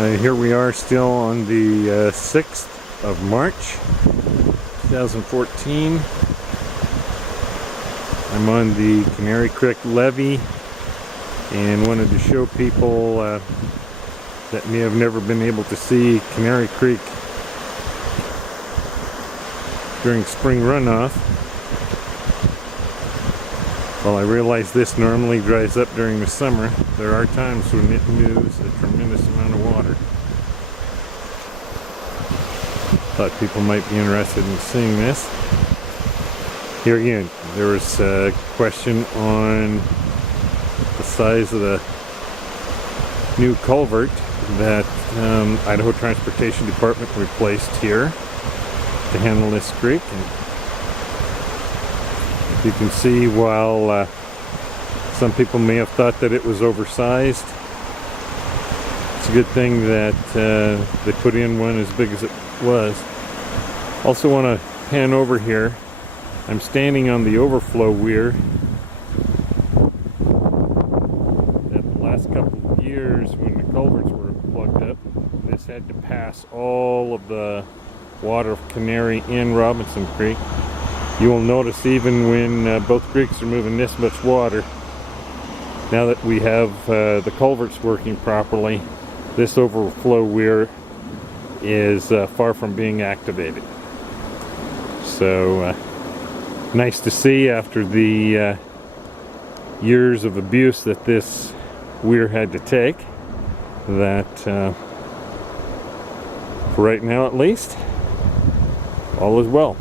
Here we are still on the 6th of March 2014. I'm on the Canary Creek levee and wanted to show people that may have never been able to see Canary Creek during spring runoff. While I realize this normally dries up during the summer, there are times when it moves a tremendous amount of water. Thought people might be interested in seeing this. Here again, there was a question on the size of the new culvert that Idaho Transportation Department replaced here to handle this creek. And you can see, while some people may have thought that it was oversized, it's a good thing that they put in one as big as it was. Also want to pan over here. I'm standing on the overflow weir. That the last couple of years, when the culverts were plugged up, this had to pass all of the water of Canary and Robinson Creek. You will notice, even when both creeks are moving this much water, now that we have the culverts working properly, this overflow weir is far from being activated. So nice to see, after the years of abuse that this weir had to take, that for right now at least, all is well.